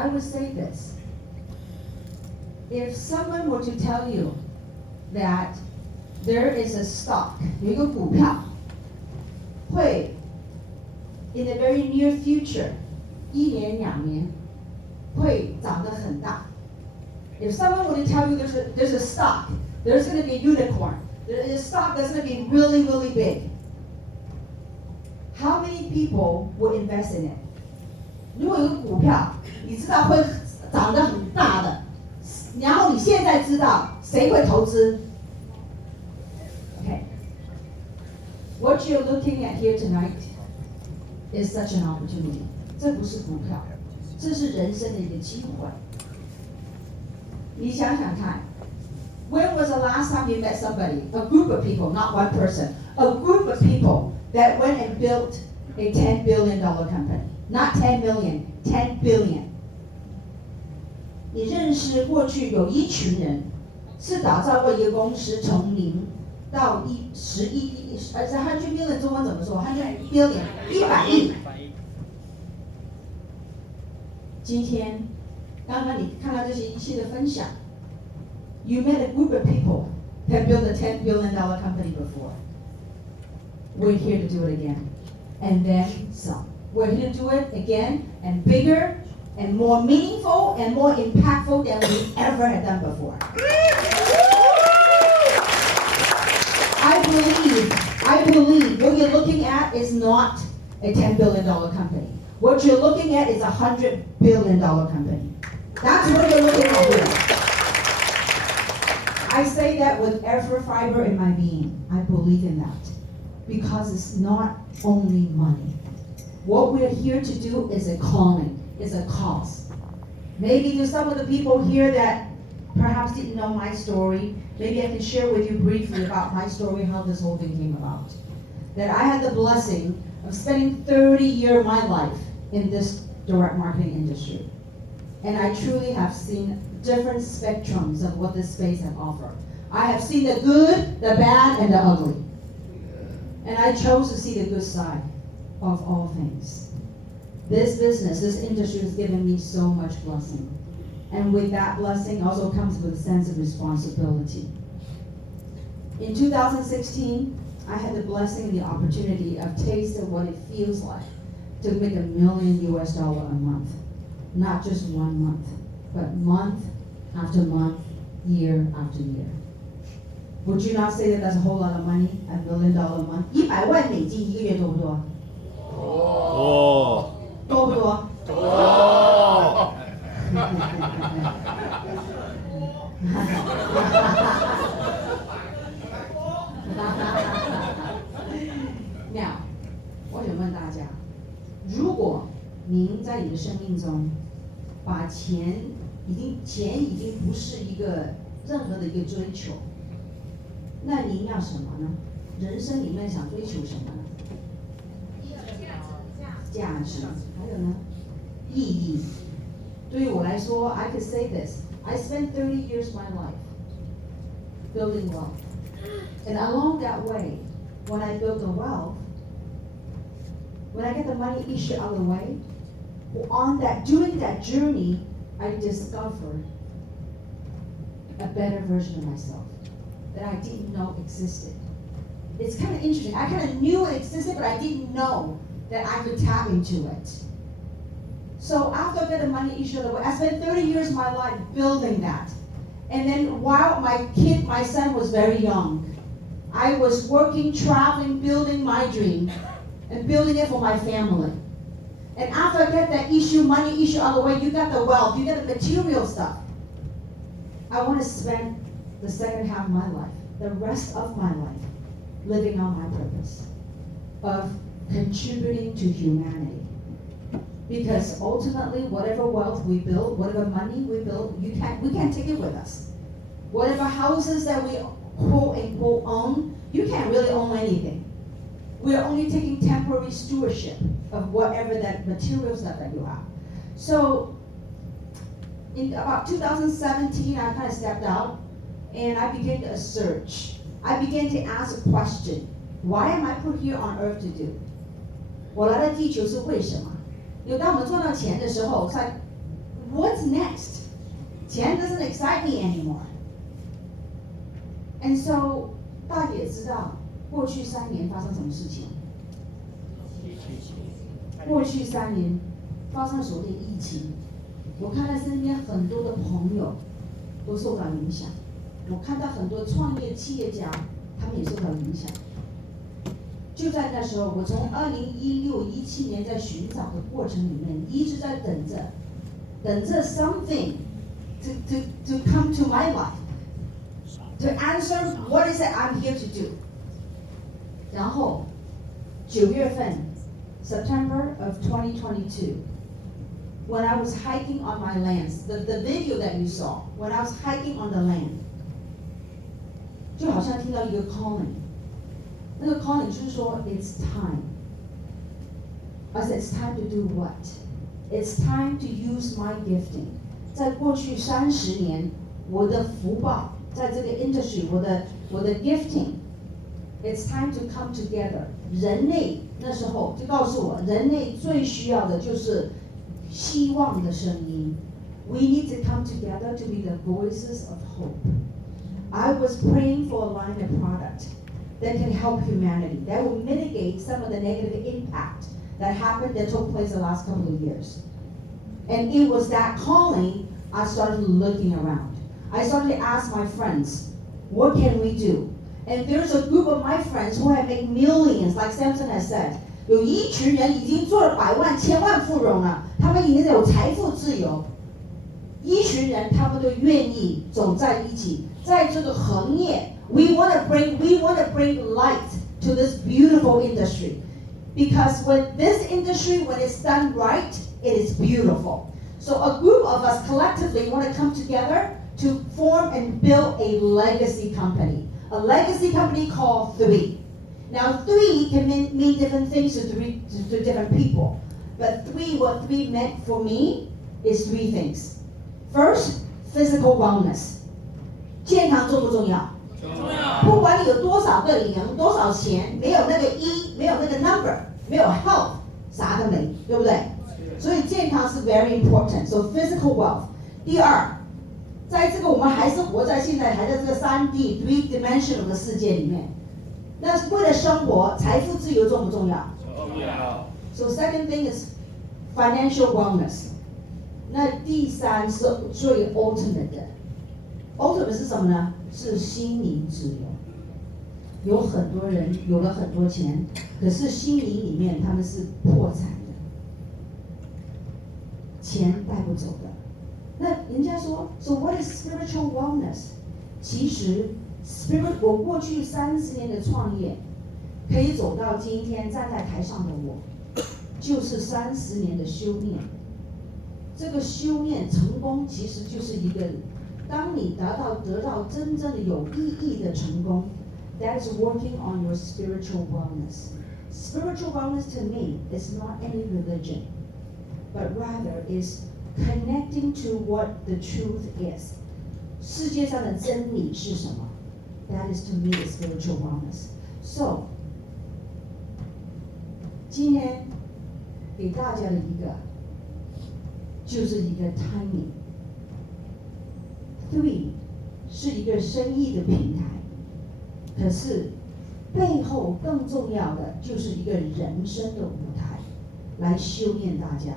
I would say this. If someone were to tell you that there is a stock, 有一个股票会 in the very near future, 1年2年会涨得很大。If someone were to tell you there's a stock, there's going to be a unicorn, there's a stock that's going to be really, really big, how many people would invest in it? 如果有个股票，你知道会涨得很大的，然后你现在知道谁会投资 ？Okay. What you're looking at here tonight is such an opportunity. 这不是股票，这是人生的一个机会。你想想看 ，When was the last time you met somebody, a group of people, not one person, a group of people that went and built a $10 billion company? Not 10 million, 10 billion. 你认识过去有一群人是打造过一个公司从0到11亿，100 million 中文怎么说？100 billion 100亿。今天，刚刚你看到这些一切的分享 ，You met a group of people that built a $10 billion company before. We're here to do it again, and then some. We're here to do it again and bigger and more meaningful and more impactful than we ever had done before. I believe what you're looking at is not a $10 billion company. What you're looking at is a $100 billion company. That's what you're looking at here. I say that with every fiber in my being. I believe in that. Because it's not only money. What we're here to do is a calling, is a cause. Maybe there's some of the people here that perhaps didn't know my story. Maybe I can share with you briefly about my story, how this whole thing came about. That I had the blessing of spending 30 years of my life in this direct marketing industry. And I truly have seen different spectrums of what this space has offered. I have seen the good, the bad, and the ugly. And I chose to see the good side of all things. This business, this industry has given me so much blessing. And with that blessing also comes with a sense of responsibility. In 2016, I had the blessing and the opportunity of tasting what it feels like to make $1 million a month. Not just 1 month, but month after month, year after year. Would you not say that that's a whole lot of money? $1 million a month? 100万美金一个月多不多？多不多？Now， 我想问大家，如果您在你的生命中把钱已经不是一个任何的一个追求，那您要什么呢？人生里面想追求什么呢？价值，还有呢？意义。对于我来说 I could say this. I spent 30 years of my life building wealth. And along that way, when I built the wealth, when I get the money issue out of the way, during that journey, I discovered a better version of myself that I didn't know existed. It's kind of interesting. I kind of knew it existed, but I didn't know that I could tap into it. So after I got the money issue out of the way, I spent 30 years of my life building that. And then while my son was very young, I was working, traveling, building my dream, and building it for my family. And after I get that money issue out of the way, you got the wealth, you got the material stuff. I want to spend the second half of my life, the rest of my life, living on my purpose of contributing to humanity. Because ultimately, whatever wealth we build, whatever money we build, we can't take it with us. Whatever houses that we quote unquote own, you can't really own anything. We're only taking temporary stewardship of whatever that material stuff that you have. So in about 2017, I kind of stepped out and I began a search. I began to ask a question. Why am I put here on earth to do? 我来到地球是为什么？因为当我们赚到钱的时候，在 what's next? 钱 doesn't excite me anymore. And so 大姐知道过去3年发生什么事情？过去3年发生所谓的疫情，我看到身边很多的朋友都受到影响，我看到很多创业企业家他们也受到影响。就在那时候，我从2016、17年在寻找的过程里面，一直在等着 something to come to my life, to answer what is it I'm here to do. 然后9月份 September of 2022, when I was hiking on my lands, the video that you saw, when I was hiking on the land, 就好像听到一个 calling， 那个 calling 就是说 it's time. I said it's time to do what? It's time to use my gifting. 在过去30年，我的福报在这个 industry， 我的 gifting。It's time to come together. 人类那时候就告诉我，人类最需要的就是希望的声音。We need to come together to be the voices of hope. I was praying for a line of product that can help humanity, that will mitigate some of the negative impact that took place the last couple of years. And it was that calling, I started looking around. I started to ask my friends, what can we do? And there's a group of my friends who have made millions, like Samson has said. 有一群人已经做了百万、千万富翁了，他们已经有财富自由。一群人，他们都愿意走在一起，在这个行业 we want to bring light to this beautiful industry. Because when this industry, when it's done right, it is beautiful. So a group of us collectively want to come together to form and build a legacy company. A legacy company called 3. Now 3 can mean different things to different people. But what 3 meant for me is 3 things. First, physical wellness. 健康重不重要？重要。不管你有多少个0，多少钱，没有那个1，没有那个 number， 没有 health， 啥都没，对不对？所以健康是 very important. So physical wealth. 第二，在这个我们还是活在现在还在这个3D three-dimensional 的世界里面，那为了生活，财富自由重不重要？重要。So second thing is financial wellness. 那第3是最 ultimate 的 ，ultimate 是什么呢？是心灵自由。有很多人有了很多钱，可是心灵里面他们是破产的，钱带不走的。那人家说 ，So what is spiritual wellness？ 其实 我过去30年的创业，可以走到今天站在台上的我，就是30年的修炼。这个修炼成功其实就是一个，当你得到真正的有意义的成功 ，that is working on your spiritual wellness. Spiritual wellness to me is not any religion, but rather is connecting to what the truth is. 世界上的真理是什么 ？That is to me the spiritual wellness. So， 今天给大家的一个，就是一个 timing。3是一个生意的平台，可是背后更重要的就是一个人生的舞台，来修炼大家。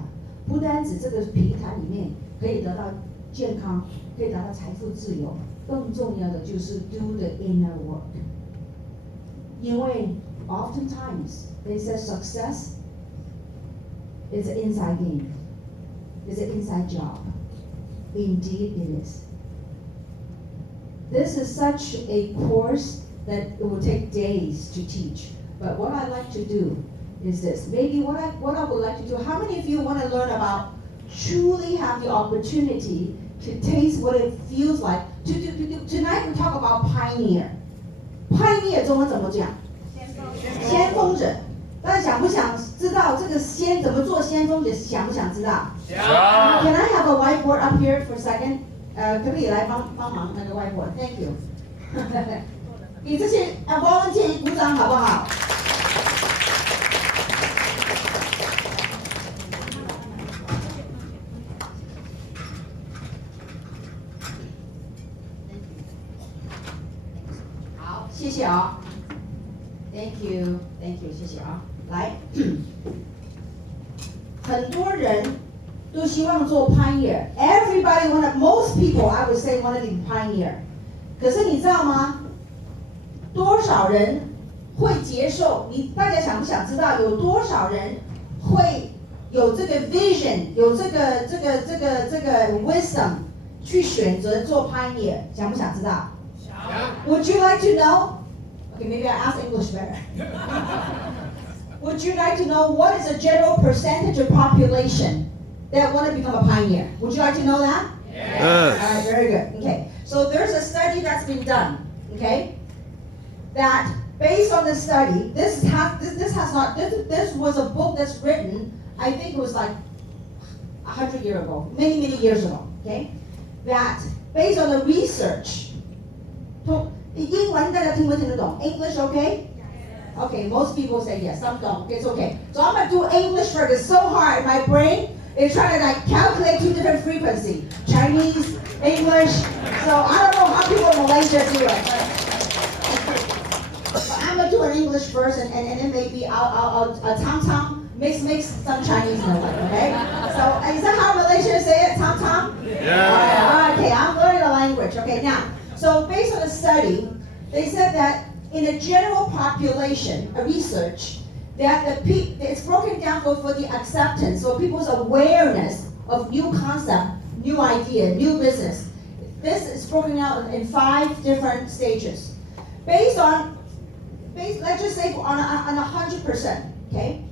不单指这个平台里面可以得到健康，可以达到财富自由，更重要的就是 do the inner work。因为 oftentimes they say success is an inside game, is an inside job. Indeed it is. This is such a course that it will take days to teach. But what I like to do is this. Maybe what I would like to do, how many of you want to learn about, truly have the opportunity to taste what it feels like? Tonight we talk about pioneer. Pioneer 中文怎么讲？先锋者。大家想不想知道这个怎么做先锋者？想不想知道？想。Can I have a whiteboard up here for a second? 可不可以来帮忙那个 whiteboard? Thank you. 给这些volunteer 鼓掌好不好？谢谢啊。Thank you, thank you， 谢谢啊。来，很多人都希望做 pioneer. Everybody wanted, most people I would say wanted to be pioneer. 可是你知道吗？多少人会接受？大家想不想知道有多少人会有这个 vision， 有这个 wisdom 去选择做 pioneer？ 想不想知道？想。Would you like to know? Okay, maybe I ask English better. Would you like to know what is the general percentage of population that want to become a pioneer? Would you like to know that? Yes. All right, very good. Okay, so there's a study that's been done. Okay, that based on the study, this was a book that's written. I think it was like 100 years ago, many years ago. Okay, that based on the research. 英文大家听不听得懂 ？English okay? Okay, most people say yes, some don't. It's okay. So I'm gonna do English first. It's so hard. My brain is trying to like calculate two different frequencies: Chinese, English. So I don't know how people in Malaysia do it. But I'm gonna do an English first, and then maybe I'll Tom mix some Chinese in it. Okay. So is that how Malaysians say it? Tom? Yeah. Okay, I'm learning the language. Okay, now. So based on a study, they said that in a general population, a research, that it's broken down for the acceptance, so people's awareness of new concept, new idea, new business. This is broken out in 5 different stages. Let's just say on 100%, okay?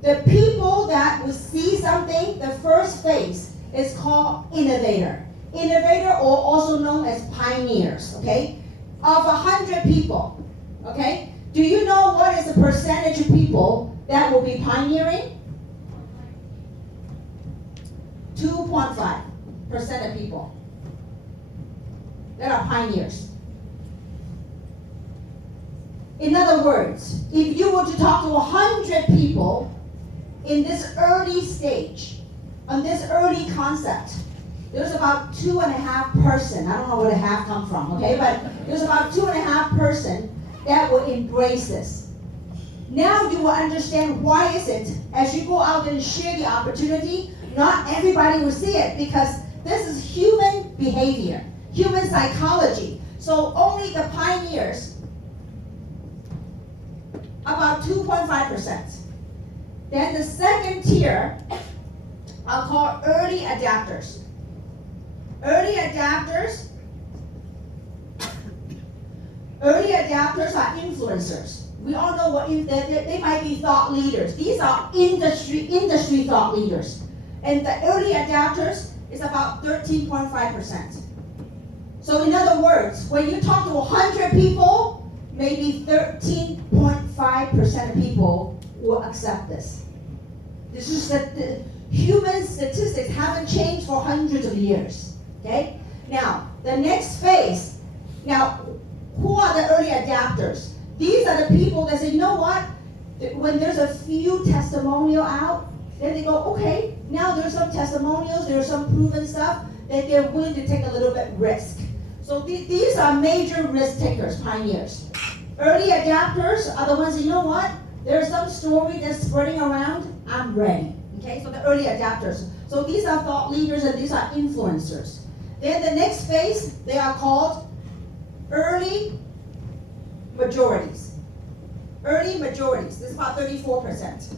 The people that will see something, the first phase is called innovator. Innovator, or also known as pioneers, okay? Of 100 people, okay? Do you know what is the percentage of people that will be pioneering? 2.5% of people that are pioneers. In other words, if you were to talk to 100 people in this early stage, on this early concept, there's about 2.5%. I don't know where the half come from, okay? But there's about 2.5% that will embrace this. Now you will understand why is it, as you go out and share the opportunity, not everybody will see it, because this is human behavior, human psychology. So only the pioneers, about 2.5%. Then the second tier, I'll call early adapters. Early adapters are influencers. We all know what they might be thought leaders. These are industry thought leaders. And the early adapters is about 13.5%. So in other words, when you talk to 100 people, maybe 13.5% of people will accept this. This is the human statistics haven't changed for hundreds of years. Okay? Now, the next phase. Now, who are the early adapters? These are the people that say, you know what? When there's a few testimonial out, then they go, okay, now there's some testimonials, there's some proven stuff, that they're willing to take a little bit risk. So these are major risk takers, pioneers. Early adapters are the ones that, you know what? There's some story that's spreading around, I'm ready. Okay, so the early adapters. So these are thought leaders and these are influencers. Then the next phase, they are called early majorities. Early majorities, this is about 34%.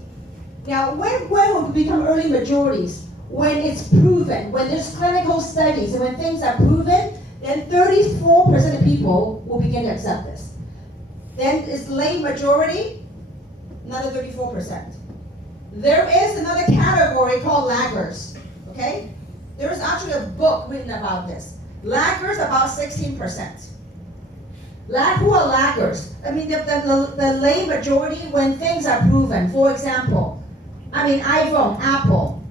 Now, when will we become early majorities? When it's proven, when there's clinical studies, and when things are proven, then 34% of people will begin to accept this. Then it's late majority, another 34%. There is another category called laggers, okay? There's actually a book written about this. Laggers, about 16%. Who are laggers? I mean, the late majority when things are proven. For example, iPhone, Apple.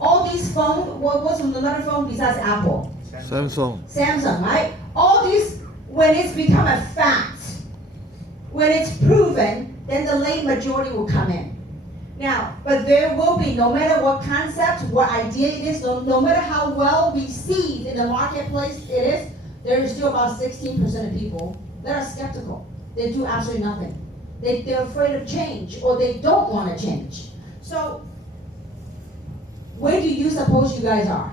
All these phones, what's another phone besides Apple? Samsung, right? All these, when it's become a fact, when it's proven, then the late majority will come in. Now, but there will be, no matter what concept, what idea it is, no matter how well received in the marketplace it is, there is still about 16% of people that are skeptical. They do absolutely nothing. They're afraid of change, or they don't want to change. So, where do you suppose you guys are?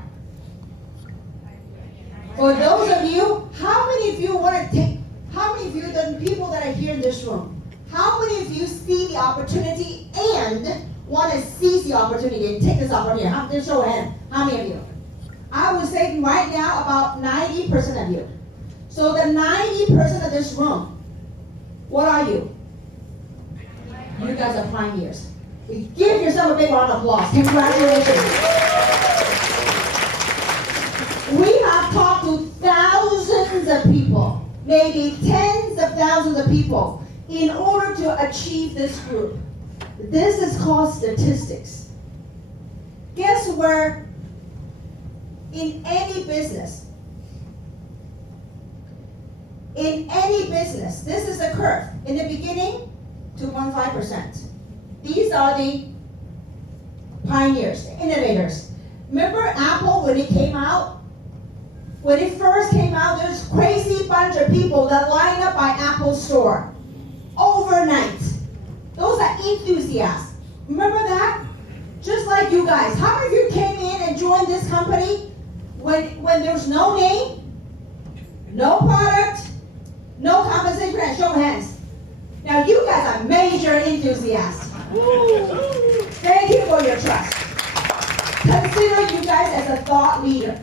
For those of you, how many of you want to take, how many of you, the people that are here in this room, how many of you see the opportunity and want to seize the opportunity and take this opportunity? Just show a hand. How many of you? I would say right now about 90% of you. So the 90% of this room, what are you? You guys are pioneers. Give yourself a big round of applause. Congratulations. We have talked to thousands of people, maybe tens of thousands of people, in order to achieve this group. This is called statistics. Guess where, in any business, this is the curve. In the beginning, 2.5%. These are the pioneers, the innovators. Remember Apple when it came out? When it first came out, there's crazy bunch of people that lined up by Apple store overnight. Those are enthusiasts. Remember that? Just like you guys. How many of you came in and joined this company when there's no name, no product, no compensation plan? Show of hands. Now you guys are major enthusiasts. Thank you for your trust. Consider you guys as a thought leader.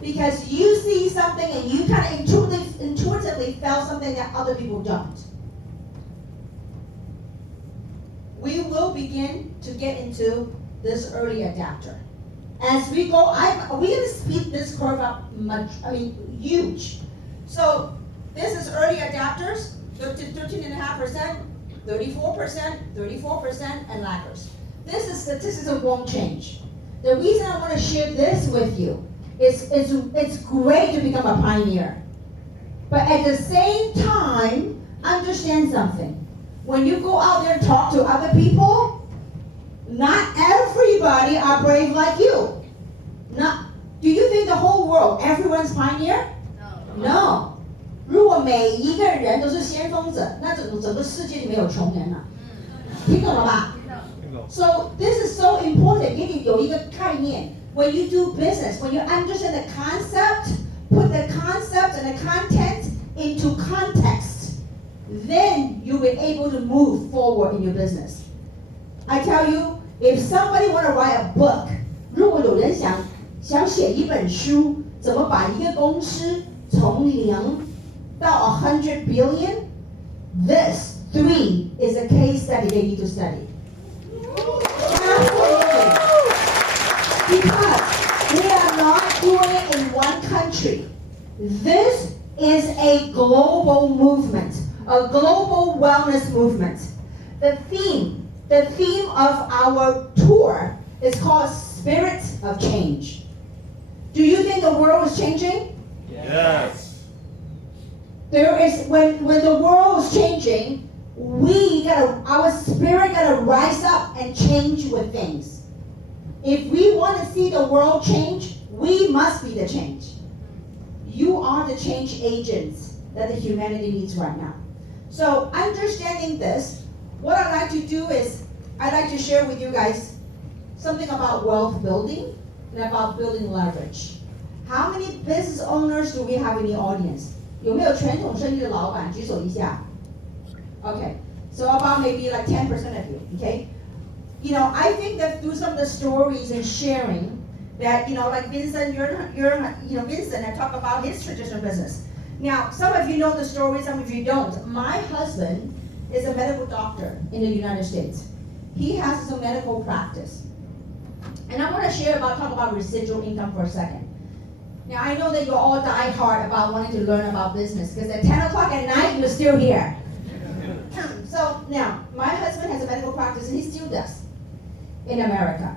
Because you see something and you kind of intuitively felt something that other people don't. We will begin to get into this early adapter. As we go, we're going to speed this curve up huge. So this is early adapters, 13.5%, 34%, 34%, and laggers. This is statistics that won't change. The reason I want to share this with you is it's great to become a pioneer. But at the same time, understand something. When you go out there and talk to other people, not everybody are brave like you. Do you think the whole world, everyone's pioneer? No. 如果每一个人都是先锋者，那整个世界就没有穷人了。听懂了吧？ So this is so important. 给你有一个概念。When you do business, when you understand the concept, put the concept and the content into context, then you'll be able to move forward in your business. I tell you, if somebody want to write a book, 如果有人想写一本书，怎么把一个公司从0到100 billion, this 3 is a case study they need to study. Absolutely. Because we are not doing it in one country. This is a global movement, a global wellness movement. The theme of our tour is called Spirit of Change. Do you think the world is changing? Yes. There is when the world is changing, our spirit gotta rise up and change with things. If we want to see the world change, we must be the change. You are the change agents that the humanity needs right now. So understanding this, what I'd like to do is, I'd like to share with you guys something about wealth building and about building leverage. How many business owners do we have in the audience? 有没有传统生意的老板？举手一下。Okay, so about maybe like 10% of you, okay? You know, I think that through some of the stories and sharing that, you know, like Vincent, Vincent had talked about his traditional business. Now, some of you know the story, some of you don't. My husband is a medical doctor in the United States. He has a medical practice. And I want to talk about residual income for a second. Now, I know that you're all die hard about wanting to learn about business, because at 10 o'clock at night, you're still here. So now, my husband has a medical practice, and he still does in America.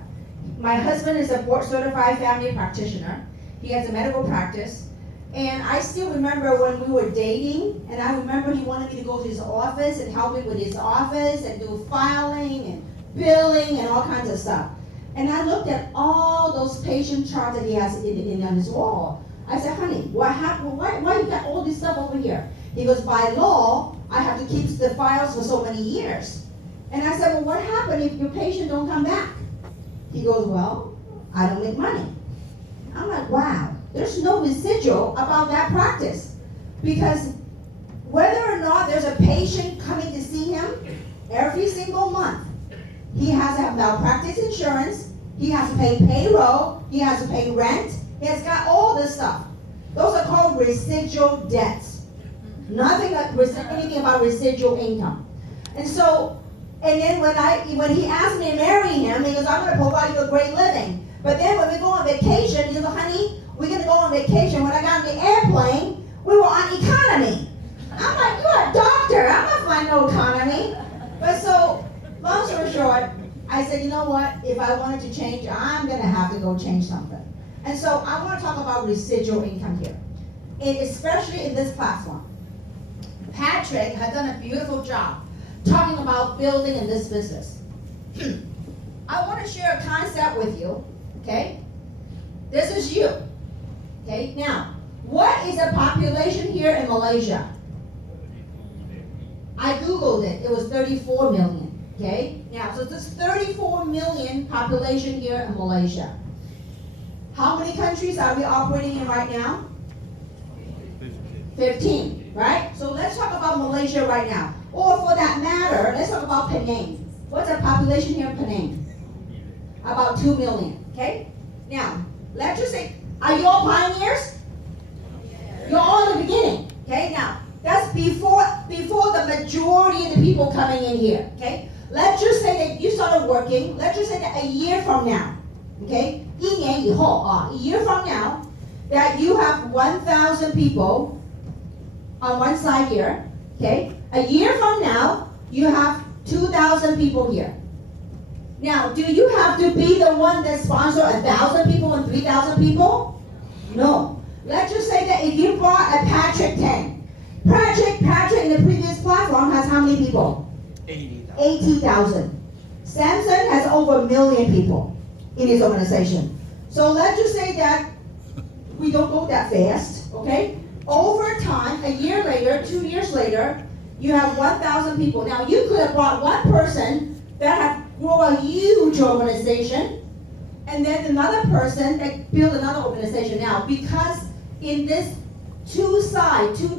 My husband is a board-certified family practitioner. He has a medical practice. And I still remember when we were dating, and I remember he wanted me to go to his office and help him with his office and do filing and billing and all kinds of stuff. And I looked at all those patient charts that he has on his wall. I said, honey, what happened? Why you got all this stuff over here? He goes, by law, I have to keep the files for so many years. And I said, well, what happened if your patient don't come back? He goes, well, I don't make money. I'm like, wow, there's no residual about that practice. Because whether or not there's a patient coming to see him, every single month, he has to have malpractice insurance, he has to pay payroll, he has to pay rent, he has got all this stuff. Those are called residual debts. Nothing like anything about residual income. And so, and then when he asked me to marry him, he goes, I'm going to provide you a great living. But then when we go on vacation, he goes, honey, we're going to go on vacation. When I got on the airplane, we were on economy. I'm like, you're a doctor. I'm not flying no economy. But so, long story short, I said, you know what? If I wanted to change, I'm going to have to go change something. And so I want to talk about residual income here, and especially in this platform. Patrick has done a beautiful job talking about building in this business. I want to share a concept with you, okay? This is you, okay? Now, what is the population here in Malaysia? I Googled it. It was 34 million, okay? Now, so there's 34 million population here in Malaysia. How many countries are we operating in right now? 15, right? So let's talk about Malaysia right now. Or for that matter, let's talk about Penang. What's the population here in Penang? About 2 million, okay? Now, let's just say, are you all pioneers? You're all in the beginning, okay? Now, that's before the majority of the people coming in here, okay? Let's just say that you started working, let's just say that a year from now, okay? 1年以后, a year from now, that you have 1,000 people on one side here, okay? A year from now, you have 2,000 people here. Now, do you have to be the one that sponsor 1,000 people and 3,000 people? No. Let's just say that if you brought a Patrick 10, Patrick in the previous platform has how many people? 80,000. Samson has over 1 million people in his organization. So let's just say that we don't go that fast, okay? Over time, a year later, 2 years later, you have 1,000 people. Now, you could have brought one person that had grown a huge organization, and then another person that built another organization. Now, because in this two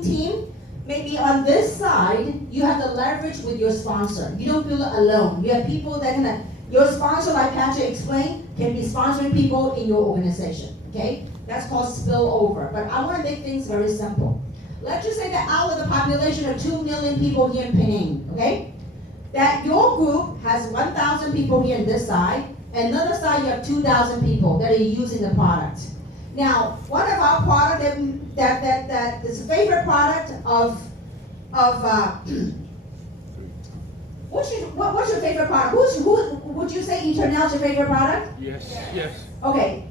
team, maybe on this side, you have the leverage with your sponsor. You don't build it alone. You have people that your sponsor, like Patrick explained, can be sponsoring people in your organization, okay? That's called spillover. But I want to make things very simple. Let's just say that out of the population of 2 million people here in Penang, okay? That your group has 1,000 people here on this side, and another side you have 2,000 people that are using the product. Now, one of our product that is a favorite product of what's your favorite product? Who would you say Eternal's your favorite product? Yes. Yes. Okay.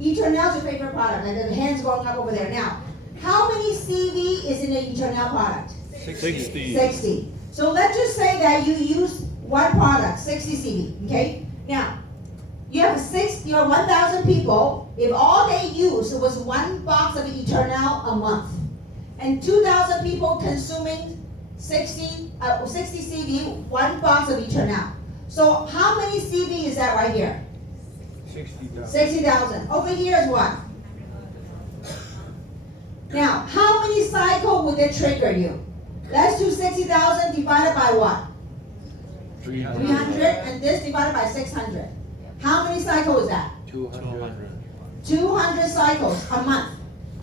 Eternal's your favorite product, and the hands going up over there. Now, how many CV is in the Eternal product? 60. 60. So let's just say that you use one product, 60 CV, okay? Now, you have 1,000 people. If all they use was one box of Eternal a month, and 2,000 people consuming 60 CV, one box of Eternal. So how many CV is that right here? 60,000. 60,000. Over here is what? Now, how many cycles would it trigger you? Let's do 60,000 divided by what? 300. 300, and this divided by 600. How many cycles is that? 200. 200 cycles a month.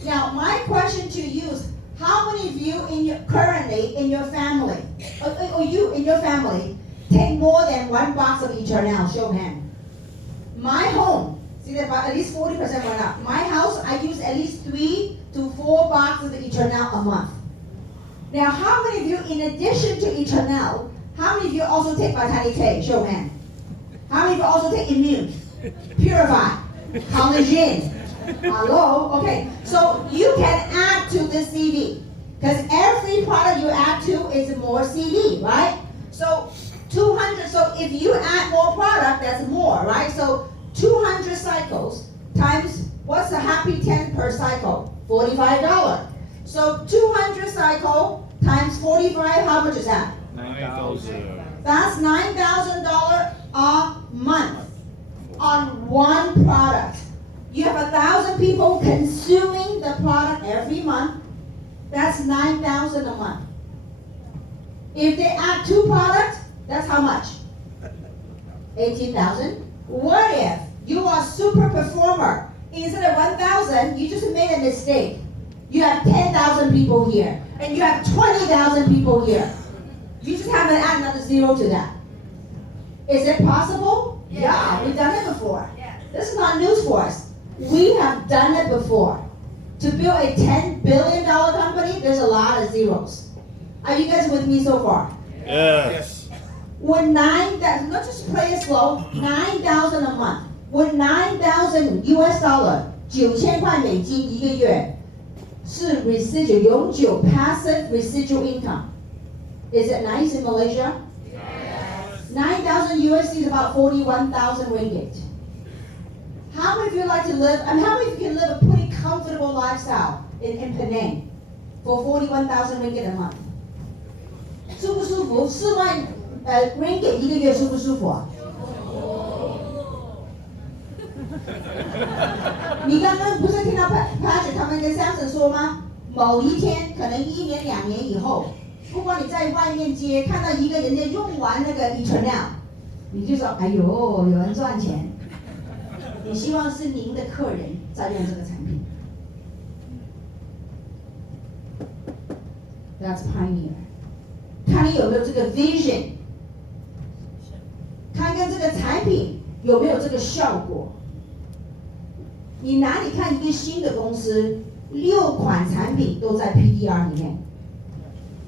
Now, my question to you is, how many of you currently in your family, or you in your family, take more than one box of Eternal? Show of hand. My home, see that at least 40% went up. My house, I use at least 3 to 4 boxes of Eternal a month. Now, how many of you, in addition to Eternal, how many of you also take Vitality? Show of hand. How many of you also take Immune, Purify, Collagen? Hello? Okay, so you can add to this CV, because every product you add to is more CV, right? So 200, so if you add more product, that's more, right? So 200 cycles times, what's the happy 10 per cycle? $45. So 200 cycle times 45, how much is that? 9,000. That's $9,000 a month on one product. You have 1,000 people consuming the product every month. That's 9,000 a month. If they add 2 products, that's how much? 18,000. What if you are a super performer? Instead of 1,000, you just made a mistake. You have 10,000 people here, and you have 20,000 people here. You just have to add another 0 to that. Is it possible? Yeah, we've done it before. This is not news for us. We have done it before. To build a $10 billion company, there's a lot of zeros. Are you guys with me so far? Yes. With 9,000, let's just play it slow, 9,000 a month. With 9,000 US dollar, 9,000块美金一个月，是 residual 永久 passive residual income. Is it nice in Malaysia? Yes. 9,000 USD is about 41,000 ringgit. How many of you like to live, how many of you can live a pretty comfortable lifestyle in Penang for 41,000 ringgit a month? 舒不舒服？4万ringgit 一个月舒不舒服啊？你刚刚不是听到 Patrick 他们跟 Samson 说吗？某一天，可能1年2年以后，如果你在外面街看到一个人家用完那个乙醇量，你就说：“哎呦，有人赚钱。”你希望是您的客人在用这个产品。That's pioneer。看你有没有这个 vision， 看看这个产品有没有这个效果。你哪里看一个新的公司，6款产品都在 PDR 里面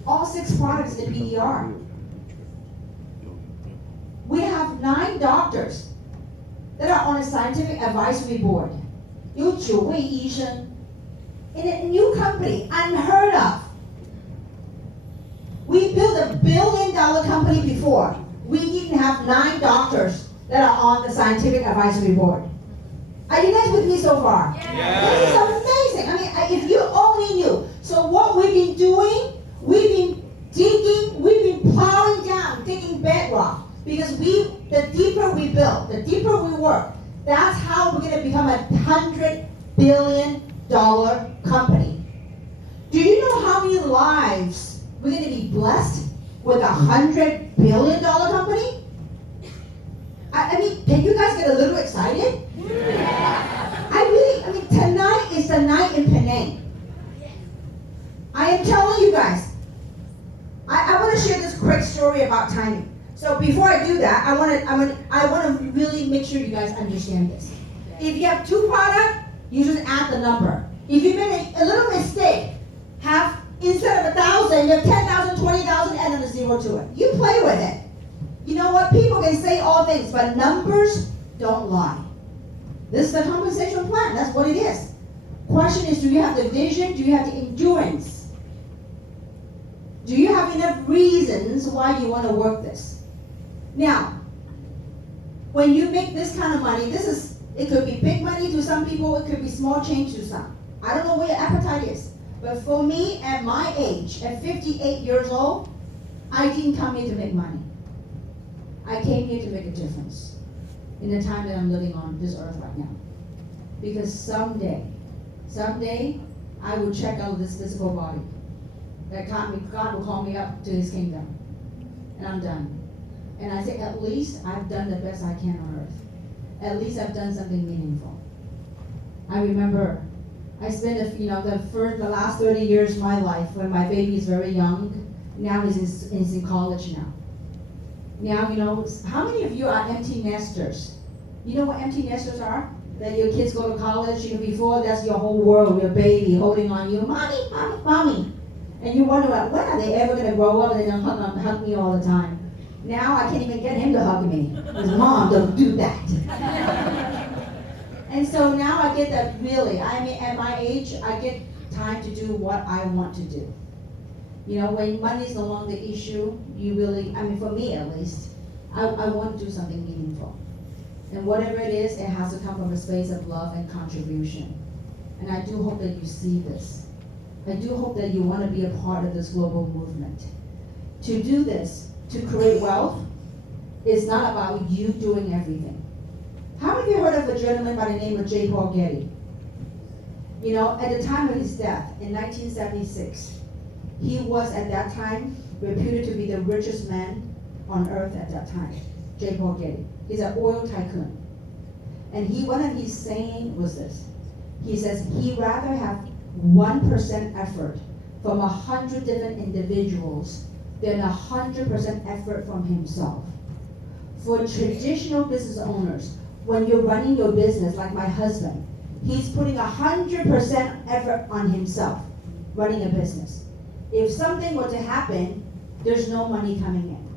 ，all 6 products in PDR。We have 9 doctors that are on a scientific advisory board. 有9位医生 in a new company, unheard of. We built $1 billion company before. We didn't have 9 doctors that are on the scientific advisory board. Are you guys with me so far? Yeah. This is amazing. I mean, if you only knew. So what we've been doing, we've been digging, we've been plowing down, digging bedrock. Because the deeper we build, the deeper we work, that's how we're going to become a $100 billion company. Do you know how many lives we're going to be blessed with a $100 billion company? I mean, can you guys get a little excited? Yeah. I mean, tonight is the night in Penang. I am telling you guys, I want to share this quick story about timing. So before I do that, I want to really make sure you guys understand this. If you have 2 products, you just add the number. If you made a little mistake, instead of 1,000, you have 10,000, 20,000, add another 0 to it. You play with it. You know what? People can say all things, but numbers don't lie. This is the compensation plan. That's what it is. Question is, do you have the vision? Do you have the endurance? Do you have enough reasons why you want to work this? Now, when you make this kind of money, it could be big money to some people, it could be small change to some. I don't know what your appetite is. But for me, at my age, at 58 years old, I didn't come here to make money. I came here to make a difference in the time that I'm living on this earth right now. Because someday, I will check out this physical body. That God will call me up to His kingdom. And I'm done. And I say, at least I've done the best I can on earth. At least I've done something meaningful. I remember I spent the last 30 years of my life when my baby is very young. Now he's in college now. Now, how many of you are empty nesters? You know what empty nesters are? That your kids go to college, before that's your whole world, your baby holding on you, mommy, mommy, mommy. And you wonder, when are they ever going to grow up and they're going to hug me all the time? Now I can't even get him to hug me. Because Mom, don't do that. And so now I get that really, at my age, I get time to do what I want to do. When money is no longer the issue, for me at least, I want to do something meaningful. And whatever it is, it has to come from a space of love and contribution. And I do hope that you see this. I do hope that you want to be a part of this global movement. To do this, to create wealth, is not about you doing everything. How many of you heard of a gentleman by the name of J. Paul Getty? You know, at the time of his death in 1976, he was at that time reputed to be the richest man on earth at that time. J. Paul Getty. He's an oil tycoon. And one of his saying was this. He says he'd rather have 1% effort from 100 different individuals than 100% effort from himself. For traditional business owners, when you're running your business, like my husband, he's putting 100% effort on himself, running a business. If something were to happen, there's no money coming in.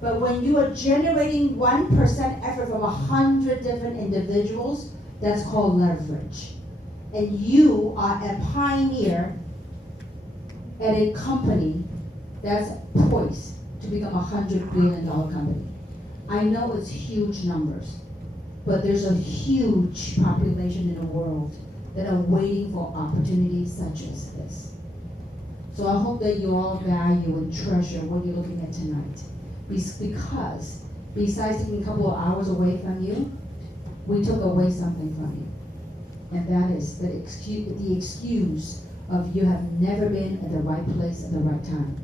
But when you are generating 1% effort from 100 different individuals, that's called leverage. And you are a pioneer at a company that's poised to become a $100 billion company. I know it's huge numbers, but there's a huge population in the world that are waiting for opportunities such as this. So I hope that you all value and treasure what you're looking at tonight. Because besides taking a couple of hours away from you, we took away something from you. And that is the excuse of you have never been at the right place at the right time.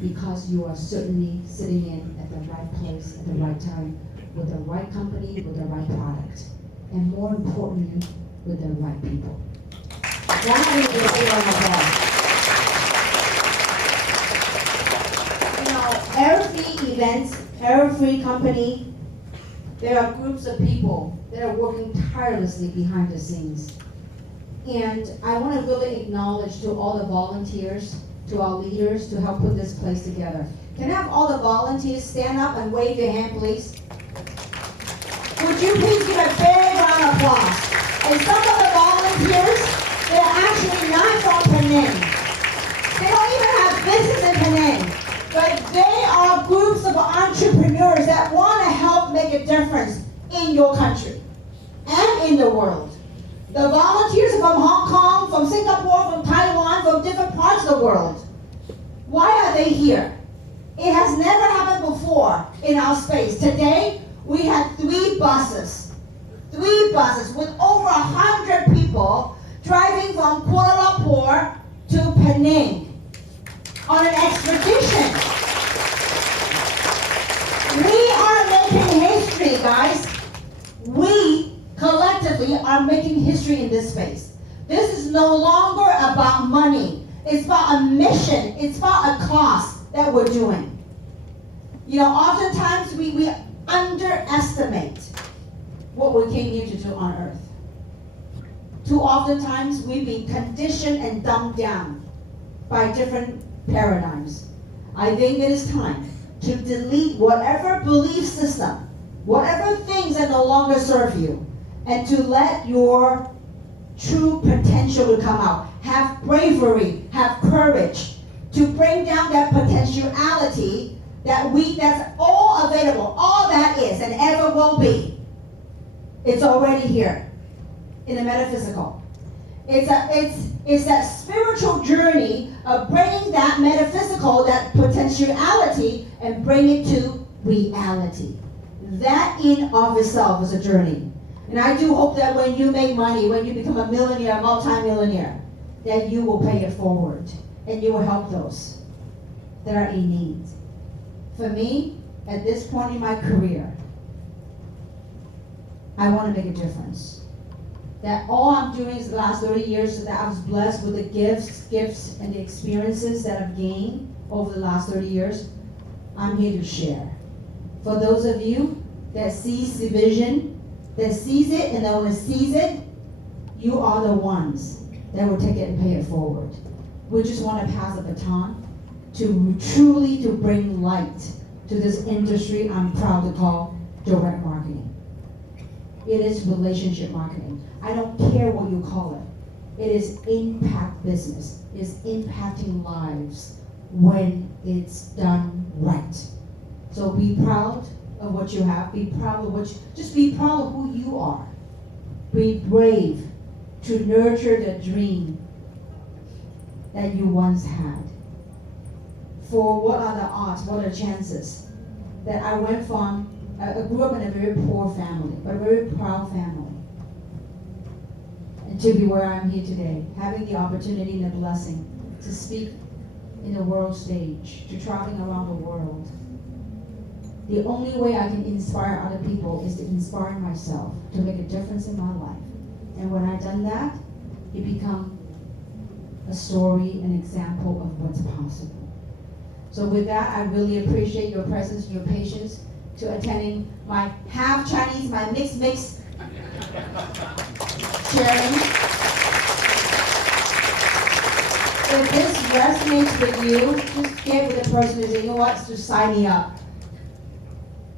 Because you are certainly sitting in at the right place at the right time, with the right company, with the right product, and more importantly, with the right people. That is the thing on the ball. You know, every event, every company, there are groups of people that are working tirelessly behind the scenes. And I want to really acknowledge to all the volunteers, to our leaders, to help put this place together. Can I have all the volunteers stand up and wave your hand, please? Would you please give a big round of applause? And some of the volunteers, they're actually not from Penang. They don't even have business in Penang. But they are groups of entrepreneurs that want to help make a difference in your country and in the world. The volunteers are from Hong Kong, from Singapore, from Taiwan, from different parts of the world. Why are they here? It has never happened before in our space. Today, we had 3 buses with over 100 people driving from Kuala Lumpur to Penang on an expedition. We are making history, guys. We collectively are making history in this space. This is no longer about money. It's about a mission. It's about a cause that we're doing. You know, oftentimes we underestimate what we came here to do on earth. Too oftentimes we've been conditioned and dumbed down by different paradigms. I think it is time to delete whatever belief system, whatever things that no longer serve you, and to let your true potential to come out. Have bravery, have courage to bring down that potentiality that's all available, all that is and ever will be. It's already here in the metaphysical. It's that spiritual journey of bringing that metaphysical, that potentiality, and bring it to reality. That in of itself is a journey. And I do hope that when you make money, when you become a millionaire, a multi-millionaire, that you will pay it forward and you will help those that are in need. For me, at this point in my career, I want to make a difference. That all I'm doing is the last 30 years that I was blessed with the gifts and the experiences that I've gained over the last 30 years, I'm here to share. For those of you that sees the vision, that sees it and that want to seize it, you are the ones that will take it and pay it forward. We just want to pass a baton to truly to bring light to this industry I'm proud to call direct marketing. It is relationship marketing. I don't care what you call it. It is impact business. It is impacting lives when it's done right. So be proud of what you have. Be proud of just be proud of who you are. Be brave to nurture the dream that you once had. For what are the odds, what are the chances that I went from, I grew up in a very poor family, but a very proud family. And to be where I am here today, having the opportunity and the blessing to speak in the world stage, to traveling around the world. The only way I can inspire other people is to inspire myself, to make a difference in my life. And when I've done that, it becomes a story, an example of what's possible. So with that, I really appreciate your presence and your patience to attending my half Chinese, my mixed sharing. If this resonates with you, just get with the person and say, you know what, just sign me up.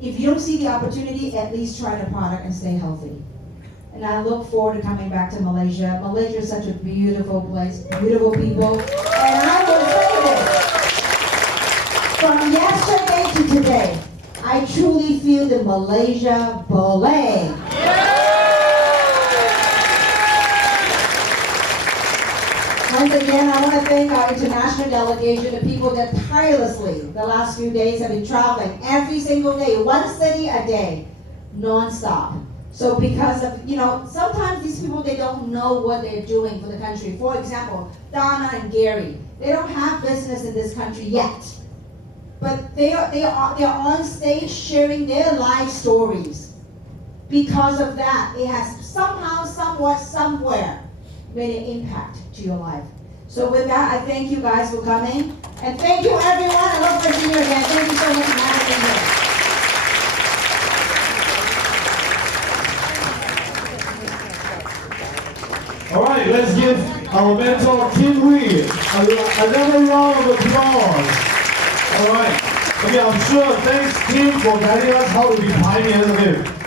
If you don't see the opportunity, at least try the product and stay healthy. And I look forward to coming back to Malaysia. Malaysia is such a beautiful place, beautiful people. And I will say this, from yesterday to today, I truly feel the Malaysia Boleh. Once again, I want to thank our international delegation, the people that tirelessly, the last few days, have been traveling every single day, one city a day, non-stop. So because of, sometimes these people, they don't know what they're doing for the country. For example, Donna and Gary, they don't have business in this country yet. But they're on stage sharing their life stories. Because of that, it has somehow, somewhat, somewhere made an impact to your life. So with that, I thank you guys for coming. And thank you everyone. I love to see you again. Thank you so much for having me. All right, let's give our mentor, Kim Reed, another round of applause. All right. Okay, I'm sure thanks, Kim, for guiding us how to be pioneers. Okay.